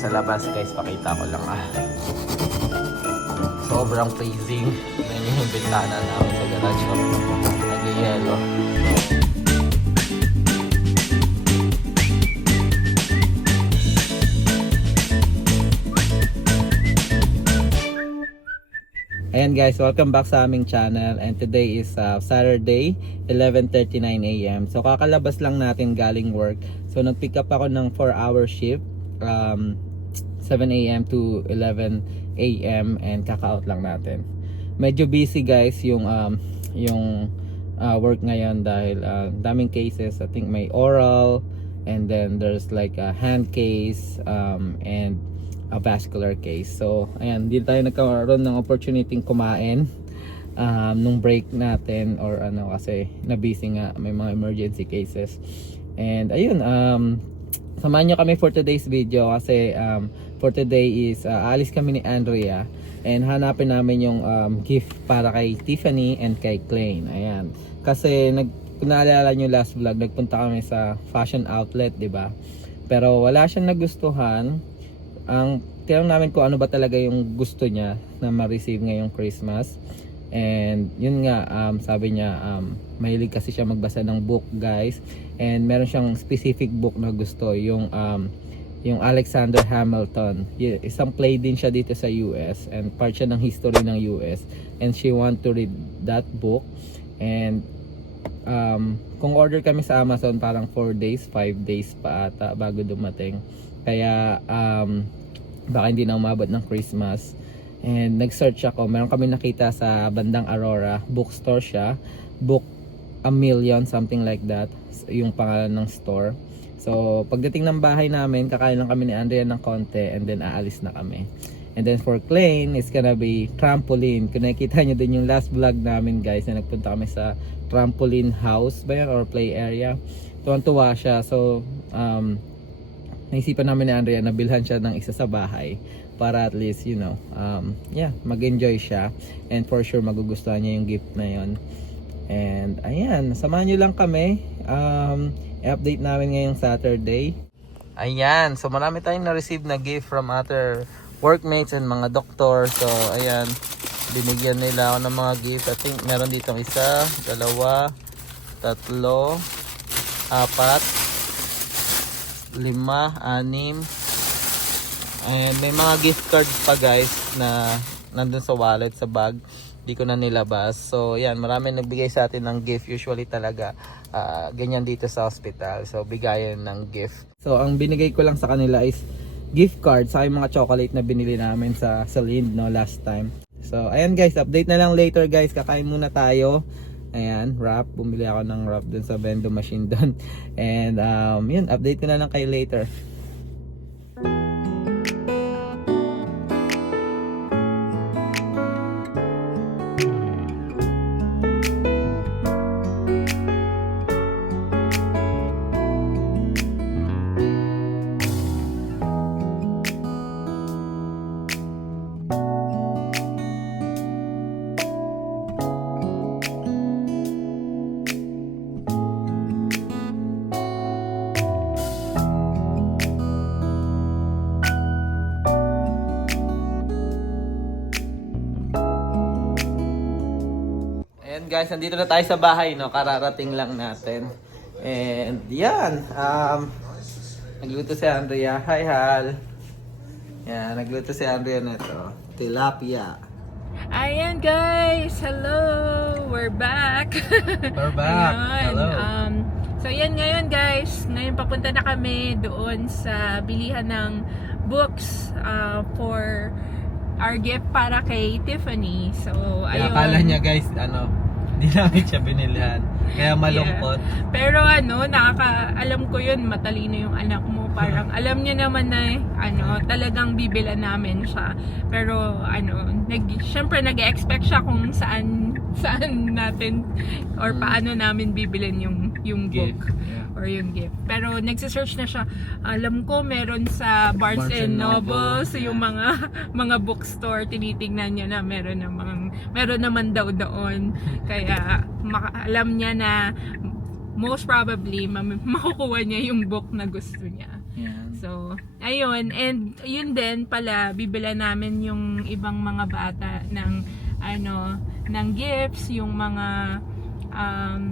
sa labas guys, pakita ko lang ah. Sobrang freezing. Yan yung bintana namin sa garage ko. Nag-yellow. Ayan guys, welcome back sa aming channel and today is uh, Saturday, 11.39 a.m. So kakalabas lang natin galing work. So nag-pick up ako ng 4 hour shift um, 7 a.m. to 11 a.m. and kaka-out lang natin. Medyo busy guys yung um, yung uh, work ngayon dahil uh, daming cases. I think may oral and then there's like a hand case um, and a vascular case. So, ayan, hindi tayo nagkaroon ng opportunity kumain um, nung break natin or ano kasi na-busy nga may mga emergency cases. And ayun, um, samahan nyo kami for today's video kasi um, for today is uh, alis kami ni Andrea and hanapin namin yung um, gift para kay Tiffany and kay Klein. Ayan. Kasi nag naalala nyo last vlog, nagpunta kami sa fashion outlet, 'di ba? Pero wala siyang nagustuhan ang tinanong namin kung ano ba talaga yung gusto niya na ma-receive ngayong Christmas. And yun nga, um, sabi niya, um, mahilig kasi siya magbasa ng book guys. And meron siyang specific book na gusto, yung um, yung Alexander Hamilton. Isang play din siya dito sa US and part siya ng history ng US. And she want to read that book. And um, kung order kami sa Amazon parang 4 days, 5 days pa ata bago dumating. Kaya um, baka hindi na umabot ng Christmas. And nag-search ako, meron kami nakita sa bandang Aurora, bookstore siya. Book a million, something like that, yung pangalan ng store. So, pagdating ng bahay namin, kakain lang kami ni Andrea ng konti and then aalis na kami. And then for Klein, it's gonna be trampoline. Kung nakikita nyo din yung last vlog namin guys, na nagpunta kami sa trampoline house ba yun, or play area. Tuwan-tuwa siya. So, um, naisipan namin ni Andrea na bilhan siya ng isa sa bahay para at least, you know, um, yeah, mag-enjoy siya. And for sure, magugustuhan niya yung gift na yon. And ayan, samahan nyo lang kami. Um, i-update namin ngayong Saturday. Ayan, so marami tayong na-receive na gift from other workmates and mga doktor. So, ayan, binigyan nila ako ng mga gift. I think meron dito isa, dalawa, tatlo, apat, lima, anim. And may mga gift cards pa guys na nandun sa wallet, sa bag. Di ko na nilabas. So, yan, marami nagbigay sa atin ng gift. Usually talaga, ah, ganyan dito sa hospital. So, bigayan ng gift. So, ang binigay ko lang sa kanila is gift card sa mga chocolate na binili namin sa sa no, last time. So, ayan guys, update na lang later guys. Kakain muna tayo. Ayan, wrap. Bumili ako ng wrap dun sa vending machine dun. And, um, yun, update ko na lang kayo later. Guys, nandito na tayo sa bahay, no? Kararating lang natin. And yan, um, nagluto si Andrea. Hi, Hal. Yan, nagluto si Andrea nito. Tilapia. Ayan guys! Hello! We're back! We're back. Ayan, Hello. Um, so yan ngayon guys, ngayon papunta na kami doon sa bilihan ng books uh, for our gift para kay Tiffany. So, Kaya ayun. akala niya guys, ano, di namin siya binilihan. Kaya malungkot. Pero ano, nakaka alam ko 'yun, matalino yung anak mo. Parang alam niya naman na ano, talagang bibila namin siya. Pero ano, nag syempre nag-expect siya kung saan saan natin or paano namin bibilin yung yung book Gift. Yeah. Or yung gift. Pero nagse-search na siya. Alam ko meron sa Barnes, Barnes and Noble. Noble, so yung mga mga bookstore tinitingnan niya na meron namang meron naman daw doon. Kaya alam niya na most probably makukuha niya yung book na gusto niya. So, ayun. And yun din pala, bibila namin yung ibang mga bata ng ano, ng gifts, yung mga um,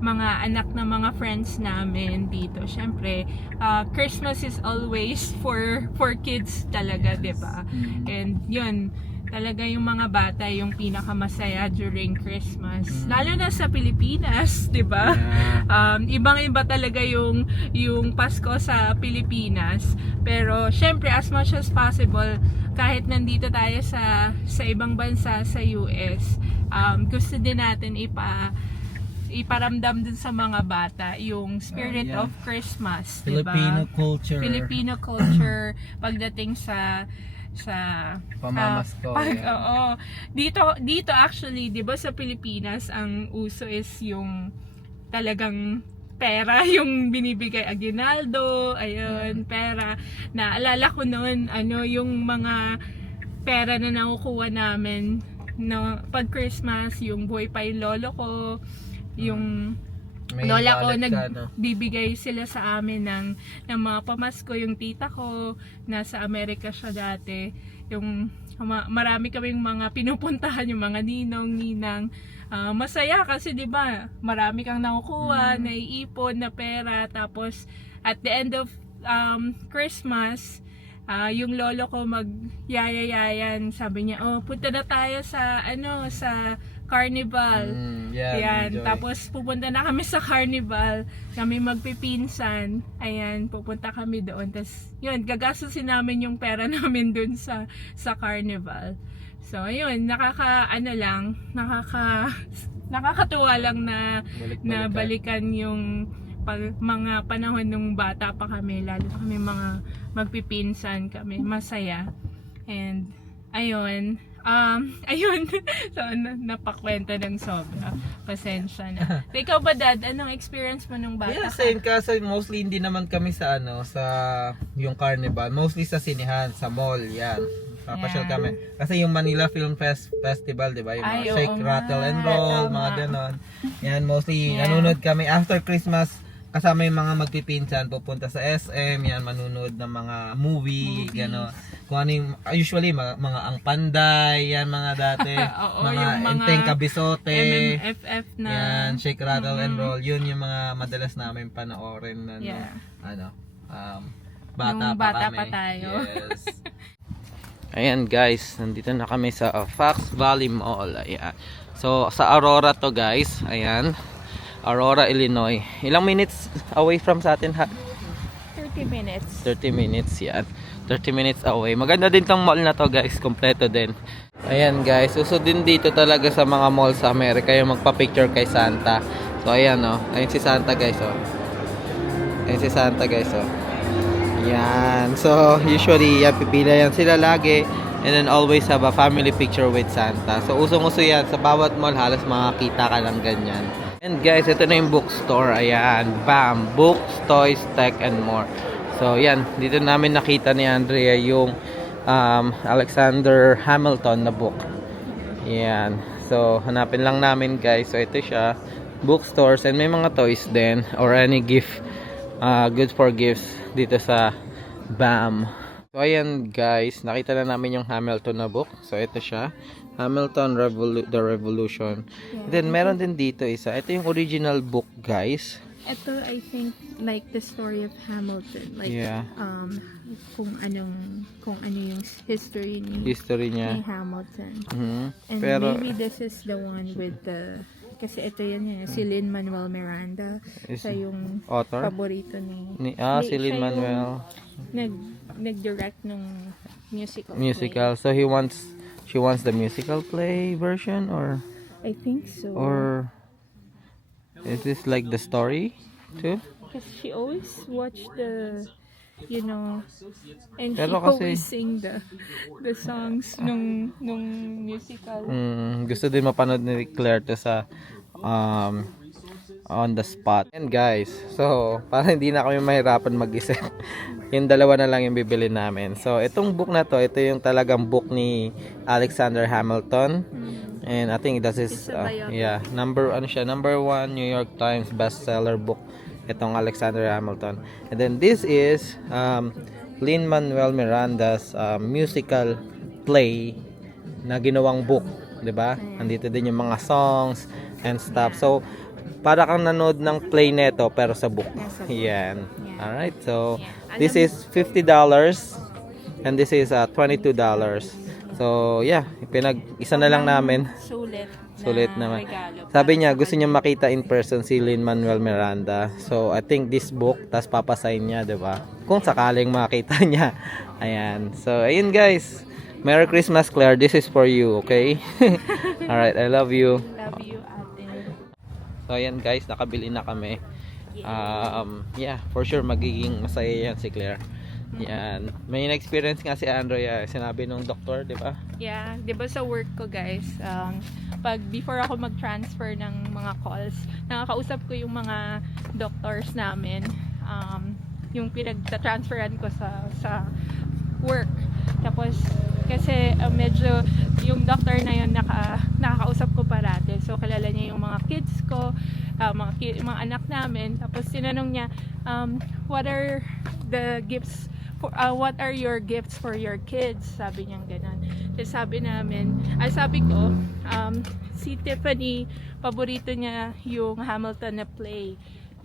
mga anak ng mga friends namin dito. Syempre, uh, Christmas is always for for kids talaga, 'di ba? And yun, talaga yung mga bata yung pinakamasaya during Christmas. Lalo na sa Pilipinas, 'di ba? Um, ibang-iba talaga yung yung Pasko sa Pilipinas. Pero syempre as much as possible kahit nandito tayo sa sa ibang bansa sa US, um, gusto din natin ipa iparamdam dun sa mga bata yung spirit Oh, yeah. of Christmas? Filipino culture. Filipino culture pagdating sa sa Pamamasko. Ah, pag, yeah. oo. Dito dito actually, 'di ba sa Pilipinas ang uso is yung talagang pera yung binibigay aginaldo, ayun, pera. Naalala ko noon ano yung mga pera na nakukuha namin no pag Christmas, yung buhay pa yung lolo ko, yung May Lola ko no? nagbibigay sila sa amin ng, ng mga pamasko. Yung tita ko, nasa Amerika siya dati. Yung ma- marami kaming mga pinupuntahan, yung mga ninong, ninang. Ah, masaya kasi 'di ba marami kang nakukuha, Mm. naiipon na pera tapos at the end of um, Christmas ah, yung lolo ko magyayayayan sabi niya oh punta na tayo sa ano sa carnival Mm, yeah, Ayan, enjoy. tapos pupunta na kami sa carnival, kami magpipinsan, ayan, pupunta kami doon. Tapos, yun, gagastusin namin yung pera namin doon sa, sa carnival. So, ayun, nakaka, ano lang, nakaka, nakakatuwa lang na, na balikan yung pag, mga panahon nung bata pa kami, lalo kami mga magpipinsan kami, masaya. And, ayun, um, ayun, so, na, napakwenta ng sobra. Pasensya na. So, ikaw ba, Dad, anong experience mo nung bata Yeah, ka? same kasi mostly hindi naman kami sa ano, sa yung carnival. Mostly sa sinihan, sa mall, yan. Papasyal Yeah. kami. Kasi yung Manila Film Fest Festival, di ba? Yung mga Ay, Shake. Rattle and Roll, Tama. mga ganon. Yan, mostly Yeah. nanonood kami after Christmas kasama yung mga magpipinsan pupunta sa SM, yan manunood ng mga movie, Movies. gano'n. Kung ano yung, usually mga, mga ang panday, yan mga dati, Oo, mga yung mga enteng kabisote, MMFF na. yan, shake, rattle, and Mhm. roll. Yun yung mga madalas namin panoorin na, no, Yeah. ano, um, bata Nung pa bata kami. pa tayo. Yes. Ayan guys, nandito na kami sa uh, Fox Valley Mall. Ayan. So, sa Aurora to guys. Ayan. Aurora, Illinois. Ilang minutes away from sa atin ha? 30 minutes. 30 minutes yan. 30 minutes away. Maganda din tong mall na to guys. Kompleto din. Ayan guys. Uso din dito talaga sa mga mall sa Amerika yung magpa-picture kay Santa. So ayan oh. Ayun si Santa guys oh. Ayun si Santa guys oh. Yan. So usually yan pipila yan sila lagi. And then always have a family picture with Santa. So usong-uso yan. Sa bawat mall halos makakita ka lang ganyan. And guys, ito na yung bookstore. Ayan. Bam! Books, toys, tech, and more. So yan. Dito namin nakita ni Andrea yung um, Alexander Hamilton na book. Yan. So hanapin lang namin guys. So ito siya. Bookstores and may mga toys din or any gift uh, good for gifts dito sa BAM. So ayan guys, nakita na namin yung Hamilton na book. So ito siya, Hamilton Revolu- The Revolution. Then meron din dito isa. Ito yung original book guys. Ito, I think, like the story of Hamilton. Like, Yeah. um, kung anong, kung ano yung history ni, History ni niya. Hamilton. Mhm. And Pero maybe this is the one with the, kasi ito yun yun, si Lin-Manuel Miranda. Is- Siya yung author paborito ni, ni ah Ni- si Lin Manuel nag, nag-direct ng musical. musical. So he wants she wants the musical play version or. I think so. or is this like the story too? Because she always watch the, you know, and Pero she kasi- always sing the the songs nung nung musical. Mm, gusto din mapanood ni Claire to sa um, on the spot. And guys, so para hindi na kami mahirapan mag-isip, yung dalawa na lang yung bibili namin. So itong book na to, ito yung talagang book ni Alexander Hamilton. And I think this is uh, yeah, number ano siya, number one New York Times bestseller book. itong Alexander Hamilton. And then this is um, Lin-Manuel Miranda's um, musical play na ginawang book, 'di ba? Andito din yung mga songs and stuff. So para kang nanood ng play neto pero sa book. Book. Yan. Yeah. All right. So Yeah. this is $50 and this is uh, $22. So yeah, pinag isa na lang namin. Sulit. Sulit na naman. regalo Sabi niya sa gusto niya makita in person si Lin Manuel Miranda. So I think this book tas papasign niya, 'di ba? Kung sakaling makita niya. Ayan. So ayun guys. Merry Christmas Claire. This is for you, okay? All right, I love you. Love you. So ayan guys, nakabili na kami. Um, yeah, for sure magiging masaya yan si Claire. Yan. May na-experience nga si Andrea, sinabi nung doktor, di ba? Yeah, 'di ba sa work ko guys, um, pag before ako mag-transfer ng mga calls, nakakausap ko yung mga doctors namin, um, yung pinag-transferan ko sa sa work. Tapos kasi uh, medyo yung doctor na yun naka, nakakausap ko parati. So kilala niya yung mga kids ko, uh, mga, ki- mga anak namin. Tapos tinanong niya, um, what are the gifts for, uh, what are your gifts for your kids? Sabi niya ganun. Tapos sabi namin, ay sabi ko, um, si Tiffany, paborito niya yung Hamilton na play.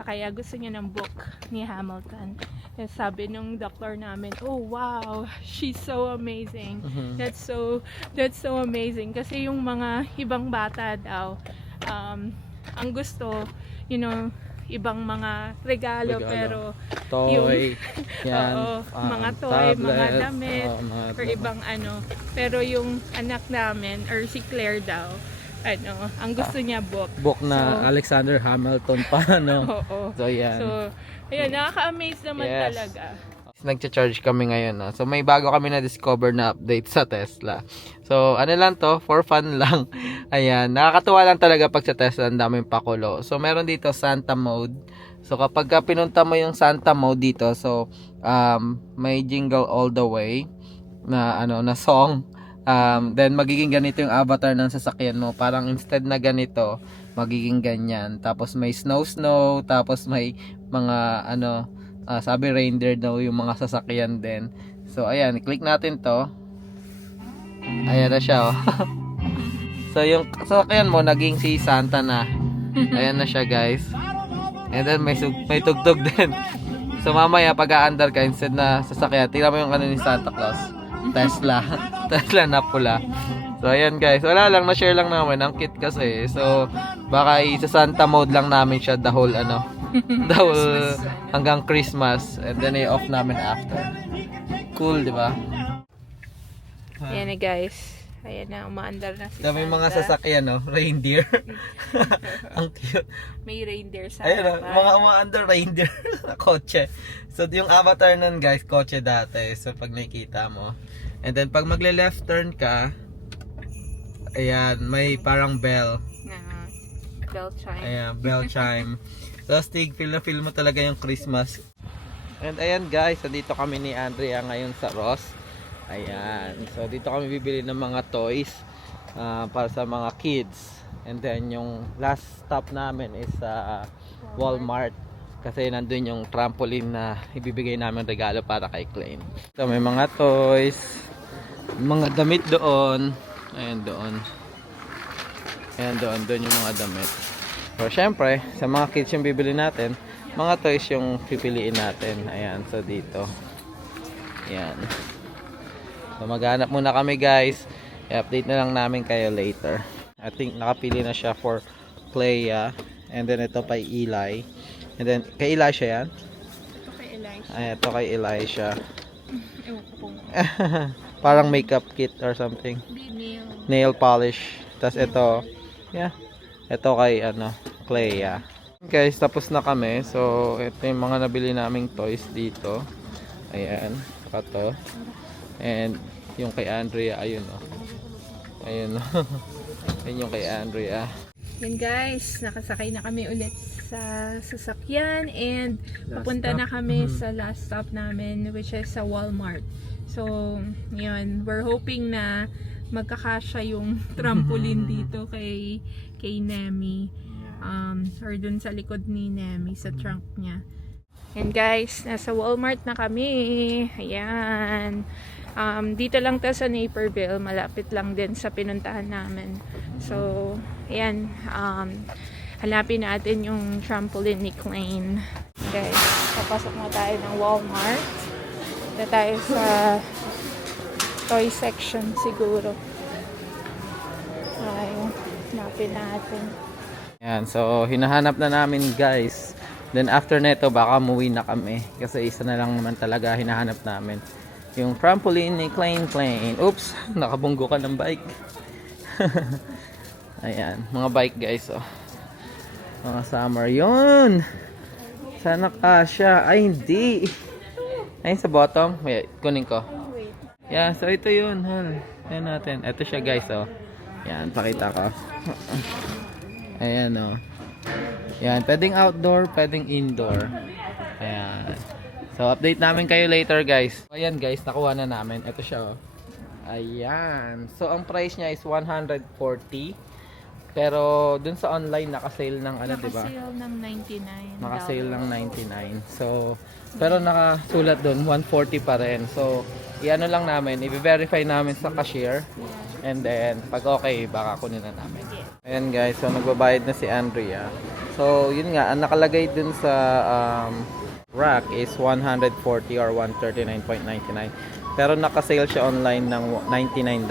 Kaya gusto niya ng book ni Hamilton. Tapos sabi nung doctor namin, oh wow, she's so amazing. That's so, that's so amazing. Kasi yung mga ibang bata daw, um, ang gusto, you know, ibang mga regalo, Regalo. pero Toy, yan. Oo, um, mga toy, mga tablet, damit, oo, mga or ibang ano. Pero yung anak namin, or si Claire daw, ano, ang gusto niya book. book na So- Alexander Hamilton pa, no? Oo. So, yan. So, ayun, nakaka-amaze naman Yes. talaga. Nagcha-charge kami ngayon. No? So, may bago kami na-discover na update sa Tesla. So, ano lang to? For fun lang. Ayan. Nakakatuwa lang talaga pag sa Tesla. Ang daming pakulo. So, meron dito Santa mode. So, kapag ka pinunta mo yung Santa mode dito, so, um, may jingle all the way na, ano, na song. Um, then, magiging ganito yung avatar ng sasakyan mo. Parang instead na ganito, magiging ganyan. Tapos, may snow-snow. Tapos, may mga, ano, Ah, sabi reindeer daw yung mga sasakyan din. So ayan, click natin to. Ayan na siya oh. so yung sasakyan mo naging si Santa na. Ayan na siya guys. And then may, may tugtog din. So mamaya pag aandar ka instead na sasakyan, tingnan mo yung ano ni Santa Claus. Tesla. Tesla na pula. So ayan guys, wala lang na-share lang namin ang kit kasi. So baka isa Santa mode lang namin siya the whole ano, the whole hanggang Christmas and then i-off namin after. Cool, di ba? Ayan na guys. Ayan na, umaandar na si So, may mga Santa. sasakyan, no? Reindeer. ang cute. May reindeer sa oh, harapan. mga umaandar reindeer na kotse. So, yung avatar nun, guys, kotse dati. So, pag nakikita mo. And then, pag magle-left turn ka, ayan, may parang bell. na bell chime. Ayan, bell chime. Tapos, tig, feel na feel mo talaga yung Christmas. And ayan guys, dito kami ni Andrea ngayon sa Ross. Ayan. So dito kami bibili ng mga toys ah, para sa mga kids. And then yung last stop namin is sa Walmart. Kasi nandun yung trampoline na ibibigay namin regalo para kay Klein. So may mga toys, mga damit doon. Ayan doon. Ayan doon, doon yung mga damit. So syempre, sa mga kids yung bibili natin, mga toys yung pipiliin natin. Ayan, so dito. Ayan. So maghanap muna kami guys. I-update na lang namin kayo later. I think nakapili na siya for Clea. And then ito kay Eli. And then kay Elisha yan. Ito kay Elisha. Ay, ito kay Elisha. Ewan ko kung Parang makeup kit or something. Nail. Nail polish. Tapos ito, yeah. Ito kay ano, Clea. Guys, tapos na kami. So, ito yung mga nabili naming toys dito. Ayan. Saka to. And yung kay Andrea, ayun oh. Ayun oh. Ayun yung kay Andrea. Yan guys, nakasakay na kami ulit sa sasakyan and Last papunta na kami Mhm. sa last stop namin which is sa Walmart. So, yun, we're hoping na magkakasya yung trampoline dito kay kay Nemi. um, or dun sa likod ni Nemi sa trunk niya. And guys, nasa Walmart na kami. Ayan. Um, dito lang to sa Naperville. Malapit lang din sa pinuntahan namin. So, ayan. Um, hanapin natin yung trampoline ni Klein. Guys, papasok na tayo ng Walmart. Dito tayo sa toy section siguro. Ay, hanapin natin. Yan, so hinahanap na namin guys. Then after neto baka umuwi na kami kasi isa na lang naman talaga hinahanap namin. Yung trampoline ni Klein Klein. Oops, nakabunggo ka ng bike. Ayan, mga bike guys oh. Mga summer yun. Sana kasha. Ay hindi. Ay sa bottom. Wait, kunin ko. Yeah, so ito yun, hon. Ayan natin. Ito siya guys, oh. Yan, pakita ko. Ayan, oh. Yan, pwedeng outdoor, pwedeng indoor. Ayan. So, update namin kayo later, guys. Ayan, guys, nakuha na namin. Ito siya, oh. Ayan. So, ang price niya is 140. Pero, dun sa online, naka-sale ng ano, di ba? Naka-sale ng 99. Naka-sale ng 99. So, pero nakasulat doon 140 pa rin. So, iano lang namin, i-verify namin sa cashier. And then, pag okay, baka kunin na namin. Ayan guys, so nagbabayad na si Andrea. So, yun nga, ang nakalagay dun sa um, rack is 140 or 139.99. Pero nakasale siya online ng $99.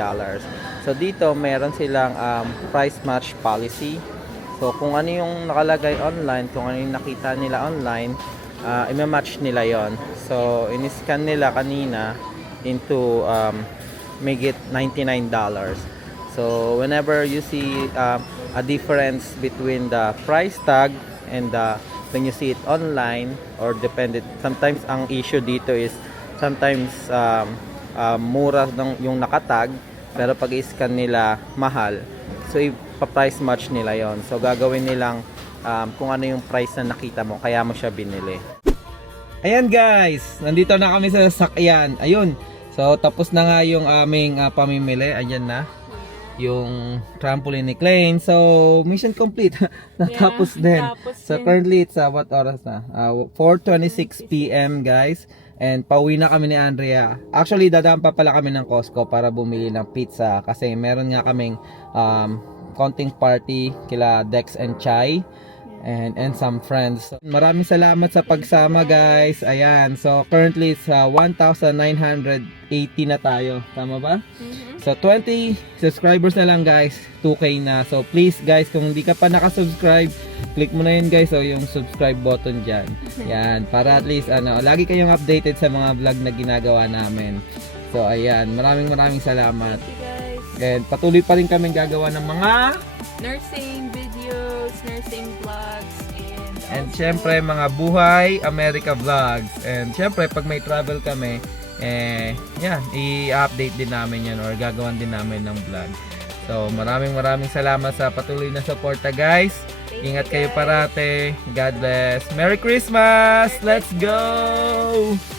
So, dito meron silang um, price match policy. So, kung ano yung nakalagay online, kung ano yung nakita nila online, uh, ima-match nila yon. So, in-scan nila kanina into um, make it $99. So, whenever you see um, a difference between the price tag and the when you see it online or dependent sometimes ang issue dito is sometimes um, uh, mura ng yung nakatag pero pag i-scan nila mahal so ipa-price match nila yon so gagawin nilang um, kung ano yung price na nakita mo kaya mo siya binili Ayan guys, nandito na kami sa sasakyan. Ayun. So tapos na nga yung aming ah, pamimili. Ayan na. Yung trampoline ni Klein. So mission complete. Natapos Yeah, din. tapos So din. currently it's uh, what oras na? Uh, 4:26 PM guys. And pauwi na kami ni Andrea. Actually dadaan pa pala kami ng Costco para bumili ng pizza kasi meron nga kaming um, konting party kila Dex and Chai and and some friends. Maraming salamat sa pagsama guys. Ayan. So currently it's uh, 1,980 na tayo. Tama ba? Mhm. So 20 subscribers na lang guys. 2k na. So please guys kung hindi ka pa nakasubscribe, click mo na yun guys o yung subscribe button dyan. Yan. Para at least ano, lagi kayong updated sa mga vlog na ginagawa namin. So ayan. Maraming maraming salamat. Thank you guys. And patuloy pa rin kami gagawa ng mga Nursing videos, nursing vlogs, and And also- syempre mga buhay America vlogs. And syempre pag may travel kami, eh yan, i-update din namin yan or gagawan din namin ng vlog. So maraming maraming salamat sa patuloy na suporta guys. Thank Ingat kayo parate. God bless. Merry Christmas! Let's go!